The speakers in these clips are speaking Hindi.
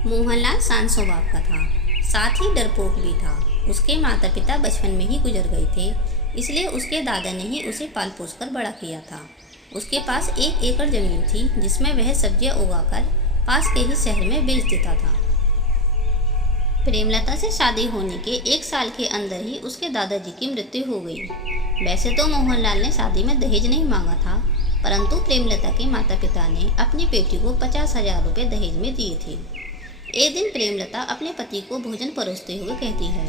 मोहनलाल शांत स्वभाव का था, साथ ही डरपोक भी था। उसके माता पिता बचपन में ही गुजर गए थे, इसलिए उसके दादा ने ही उसे पाल पोस कर बड़ा किया था। उसके पास 1 एकड़ जमीन थी, जिसमें वह सब्जियां उगाकर पास के ही शहर में बेच देता था। प्रेमलता से शादी होने के 1 साल के अंदर ही उसके दादाजी की मृत्यु हो गई। वैसे तो मोहनलाल ने शादी में दहेज नहीं मांगा था, परंतु प्रेमलता के माता पिता ने अपनी बेटी को 50,000 रुपये दहेज में दिए थे। एक दिन प्रेमलता अपने पति को भोजन परोसते हुए कहती है,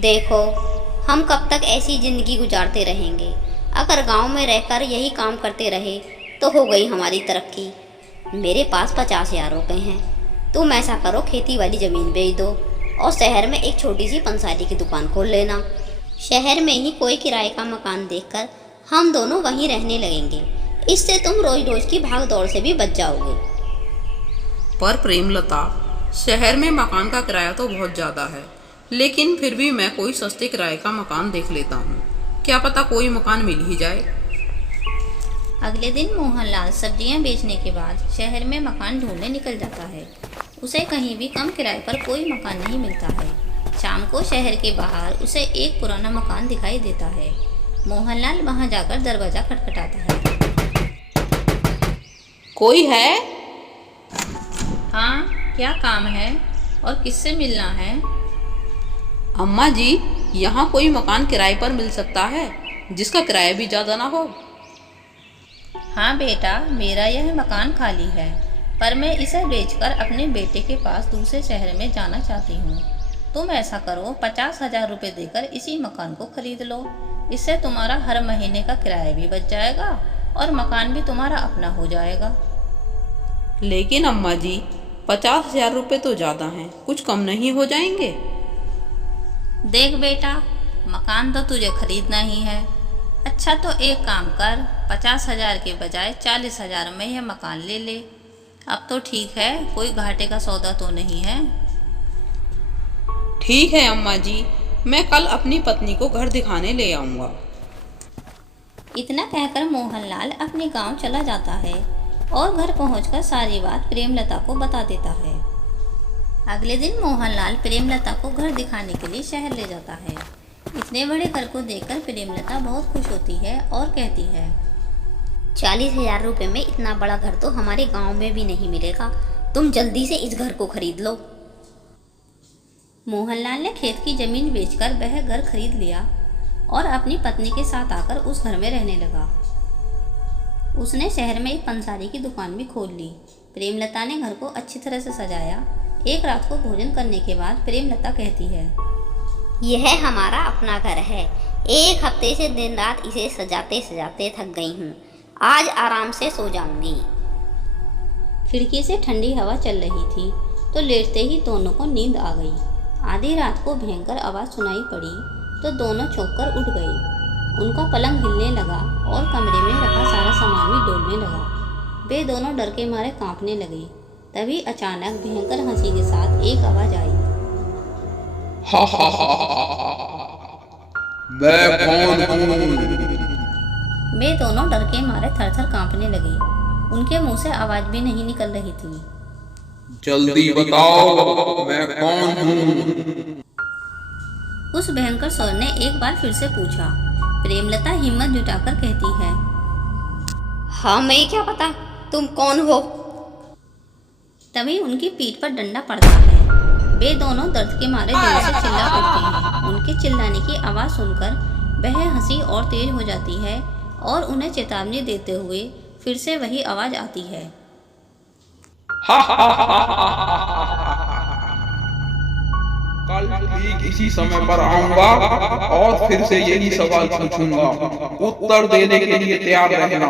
देखो, हम कब तक ऐसी जिंदगी गुजारते रहेंगे। अगर गांव में रहकर यही काम करते रहे तो हो गई हमारी तरक्की। मेरे पास 50,000 रुपये हैं। तुम ऐसा करो, खेती वाली ज़मीन बेच दो और शहर में एक छोटी सी पंसारी की दुकान खोल लेना। शहर में ही कोई किराए का मकान देखकर हम दोनों वहीं रहने लगेंगे। इससे तुम रोज रोज की भाग दौड़ से भी बच जाओगे। पर प्रेमलता, शहर में मकान का किराया तो बहुत ज़्यादा है, लेकिन फिर भी मैं कोई सस्ते किराए का मकान देख लेता हूँ। क्या पता कोई मकान मिल ही जाए। अगले दिन मोहनलाल सब्जियां बेचने के बाद शहर में मकान ढूंढने निकल जाता है। उसे कहीं भी कम किराए पर कोई मकान नहीं मिलता है। शाम को शहर के बाहर उसे एक पुराना मकान दिखाई देता है। मोहनलाल वहां जाकर दरवाज़ा खटखटाता है। कोई है? हाँ, क्या काम है और किससे मिलना है? अम्मा जी, यहाँ कोई मकान किराए पर मिल सकता है जिसका किराया भी ज़्यादा ना हो? हाँ बेटा, मेरा यह मकान खाली है, पर मैं इसे बेचकर अपने बेटे के पास दूसरे शहर में जाना चाहती हूँ। तुम ऐसा करो, 50,000 रुपये देकर इसी मकान को खरीद लो। इससे तुम्हारा हर महीने का किराया भी बच जाएगा और मकान भी तुम्हारा अपना हो जाएगा। लेकिन अम्मा जी, 50,000 रुपये तो ज़्यादा हैं, कुछ कम नहीं हो जाएंगे? देख बेटा, मकान तो तुझे खरीदना ही है। अच्छा तो एक काम कर, 50,000 के बजाय 40,000 में यह मकान ले ले। अब तो ठीक है, कोई घाटे का सौदा तो नहीं है। ठीक है अम्मा जी, मैं कल अपनी पत्नी को घर दिखाने ले आऊँगा। इतना कहकर मोहनलाल अपने गांव चला जाता है और घर पहुंचकर सारी बात प्रेमलता को बता देता है। अगले दिन मोहनलाल प्रेमलता को घर दिखाने के लिए शहर ले जाता है। इतने बड़े घर को देखकर प्रेमलता बहुत खुश होती है और कहती है, 40,000 रुपये में इतना बड़ा घर तो हमारे गांव में भी नहीं मिलेगा। तुम जल्दी से इस घर को खरीद लो। मोहनलाल ने खेत की जमीन बेचकर वह घर खरीद लिया और अपनी पत्नी के साथ आकर उस घर में रहने लगा। उसने शहर में एक पंसारी की दुकान भी खोल ली। प्रेमलता ने घर को अच्छी तरह से सजाया। एक रात को भोजन करने के बाद प्रेमलता कहती है, यह हमारा अपना घर है। एक हफ्ते से दिन रात इसे सजाते सजाते थक गई हूँ। आज आराम से सो जाऊंगी। खिड़की से ठंडी हवा चल रही थी तो लेटते ही दोनों को नींद आ गई। आधी रात को भयंकर आवाज़ सुनाई पड़ी तो दोनों चौंक कर उठ गए। उनका पलंग हिलने लगा और कमरे में रखा सारा सामान भी डोलने लगा। वे दोनों डर के मारे कांपने लगे। तभी अचानक भयंकर हंसी के साथ एक आवाज़ आई, हा हा हा मैं कौन हूँ? वे दोनों डर के मारे थर-थर कांपने लगे। उनके मुंह से आवाज़ भी नहीं निकल रही थी। जल्दी बताओ, मैं कौन हूँ? उस भयंकर स्वर ने एक बार फिर से पूछा। प्रेमलता हिम्मत जुटाकर कहती है, हाँ, मैं क्या पता तुम कौन हो। तभी उनकी पीठ पर डंडा पड़ता है। वे दोनों दर्द के मारे जोर से चिल्ला उठते हैं। उनके चिल्लाने की आवाज़ सुनकर वह हंसी और तेज हो जाती है और उन्हें चेतावनी देते हुए फिर से वही आवाज़ आती है, कल ठीक इसी समय पर आऊंगा और फिर से यही सवाल पूछूंगा। उत्तर देने के लिए तैयार रहना।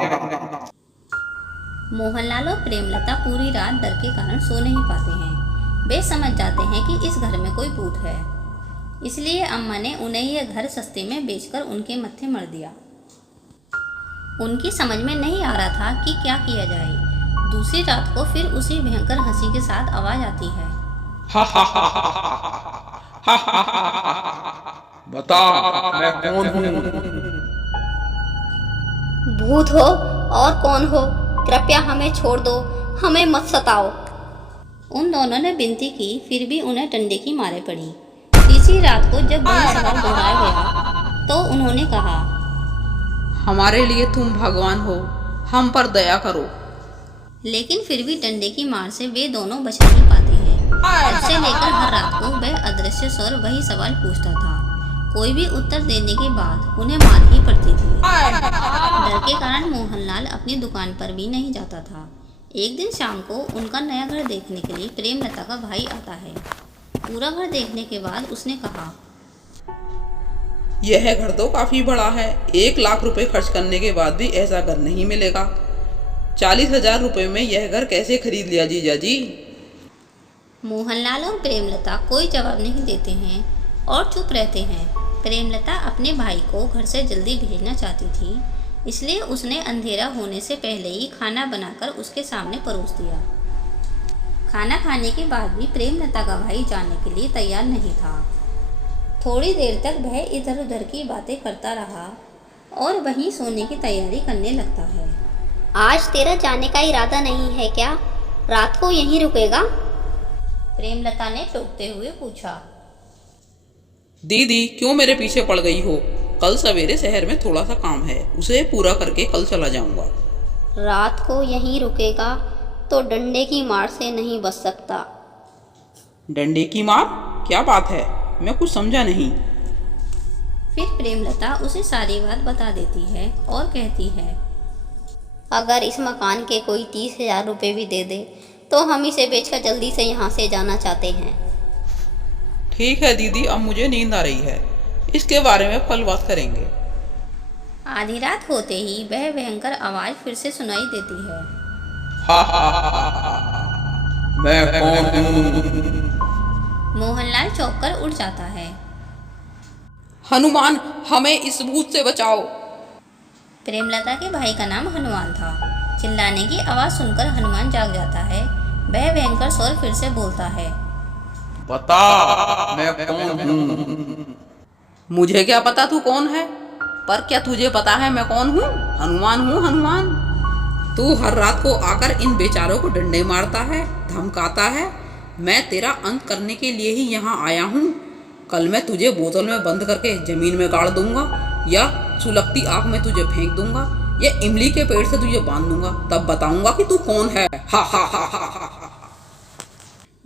मोहनलाल और प्रेमलता पूरी रात डर के कारण सो नहीं पाते हैं। वे समझ जाते हैं कि इस घर में कोई भूत है, इसलिए अम्मा ने उन्हें यह घर सस्ते में बेचकर उनके मत्थे मर दिया। उनकी समझ में नहीं आ रहा था कि क्या किया जाए। दूसरी रात को फिर उसी भयंकर हंसी के साथ आवाज़ आती है, बता, मैं कौन हूँ? भूत हो और कौन हो, कृपया हमें छोड़ दो। हमें मत सताओ। उन दोनों ने विनती की, फिर भी उन्हें डंडे की मारे पड़ी। तीसरी रात को जब वही सवाल दोहराया गया तो उन्होंने कहा, हमारे लिए तुम भगवान हो, हम पर दया करो। लेकिन फिर भी डंडे की मार से वे दोनों बच नहीं पाते हैं। तब से लेकर हर रात को वह अदृश्य स्वर वही सवाल पूछता था। कोई भी उत्तर देने के बाद उन्हें मार ही पड़ती थी। डर के कारण मोहनलाल अपनी दुकान पर भी नहीं जाता था। एक दिन शाम को उनका नया घर देखने के लिए प्रेमलता का भाई आता है। पूरा घर देखने के बाद उसने कहा, यह घर तो काफी बड़ा है। 1 लाख रुपए खर्च करने के बाद भी ऐसा घर नहीं मिलेगा। 40,000 रुपए में यह घर कैसे खरीद लिया जीजा जी? मोहनलाल और प्रेमलता कोई जवाब नहीं देते हैं और चुप रहते हैं। प्रेमलता अपने भाई को घर से जल्दी भेजना चाहती थी, इसलिए उसने अंधेरा होने से पहले ही खाना बनाकर उसके सामने परोस दिया। खाना खाने के बाद भी प्रेमलता का भाई जाने के लिए तैयार नहीं था। थोड़ी देर तक वह इधर उधर की बातें करता रहा और वहीं सोने की तैयारी करने लगता है। आज तेरा जाने का इरादा नहीं है क्या? रात को यहीं रुकेगा? प्रेमलता ने टोकते हुए पूछा। दीदी क्यों मेरे पीछे पड़ गई हो? कल सवेरे शहर में थोड़ा सा काम है, उसे पूरा करके कल चला जाऊंगा। रात को यहीं रुकेगा तो डंडे की मार से नहीं बच सकता। डंडे की मार? क्या बात है, मैं कुछ समझा नहीं। फिर प्रेमलता उसे सारी बात बता देती है और कहती है, अगर इस मकान के कोई 30,000 रुपये भी दे दे तो हम इसे बेचकर जल्दी से यहाँ से जाना चाहते हैं। ठीक है दीदी, अब मुझे नींद आ रही है, इसके बारे में कल बात करेंगे। आधी रात होते ही वह भयंकर आवाज फिर से सुनाई देती है। मैं कौन हूँ? मोहनलाल चौंककर उठ जाता है। हनुमान, हमें इस भूत से बचाओ। प्रेमलता के भाई का नाम हनुमान था। चिल्लाने की आवाज सुनकर हनुमान जाग जाता है। वह भयंकर स्वर फिर से बोलता है, बता मैं कौन हूँ? मुझे क्या पता तू कौन है, पर क्या तुझे पता है मैं कौन हूँ? हनुमान हूँ, हनुमान। तू हर रात को आकर इन बेचारों को डंडे मारता है, धमकाता है। मैं तेरा अंत करने के लिए ही यहाँ आया हूँ। कल मैं तुझे बोतल में बंद करके जमीन में गाड़ दूंगा, या सुलगती आग में तुझे फेंक दूंगा, या इमली के पेड़ से तुझे बांध दूंगा, तब बताऊंगा कि तू कौन है। हा हा हा हा हा।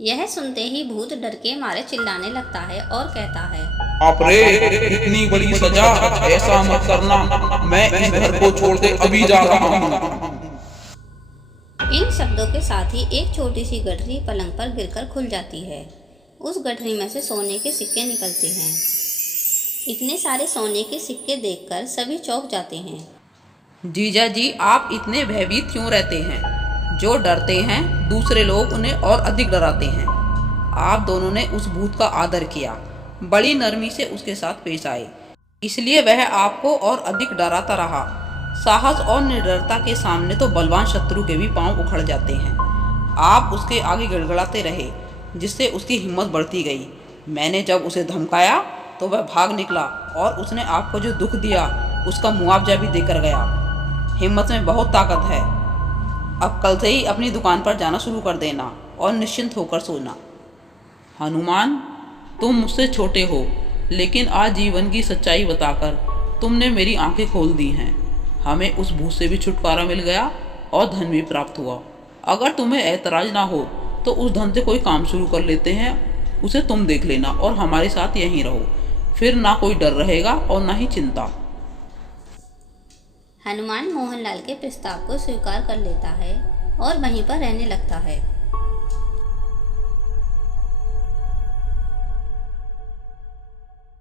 यह सुनते ही भूत डर के मारे चिल्लाने लगता है और कहता है, आप रे, इतनी बड़ी सजा ऐसा मत करना, मैं इस घर को छोड़ के अभी जा रहा हूँ। इन शब्दों के साथ ही एक छोटी सी गठरी पलंग पर गिरकर खुल जाती है। उस गठरी में से सोने के सिक्के निकलते हैं। इतने सारे सोने के सिक्के देखकर सभी चौंक जाते हैं। जीजा जी, आप इतने भयभीत क्यों रहते हैं? जो डरते हैं दूसरे लोग उन्हें और अधिक डराते हैं। आप दोनों ने उस भूत का आदर किया, बड़ी नरमी से उसके साथ पेश आए, इसलिए वह आपको और अधिक डराता रहा। साहस और निडरता के सामने तो बलवान शत्रु के भी पांव उखड़ जाते हैं। आप उसके आगे गड़गड़ाते रहे, जिससे उसकी हिम्मत बढ़ती गई। मैंने जब उसे धमकाया तो वह भाग निकला और उसने आपको जो दुख दिया उसका मुआवजा भी देकर गया। हिम्मत में बहुत ताकत है। अब कल से ही अपनी दुकान पर जाना शुरू कर देना और निश्चिंत होकर सोना। हनुमान, तुम मुझसे छोटे हो, लेकिन आज जीवन की सच्चाई बताकर तुमने मेरी आंखें खोल दी हैं। हमें उस भूत से भी छुटकारा मिल गया और धन भी प्राप्त हुआ। अगर तुम्हें ऐतराज ना हो तो उस धन से कोई काम शुरू कर लेते हैं। उसे तुम देख लेना और हमारे साथ यहीं रहो, फिर ना कोई डर रहेगा और ना ही चिंता। हनुमान मोहनलाल के प्रस्ताव को स्वीकार कर लेता है और वहीं पर रहने लगता है।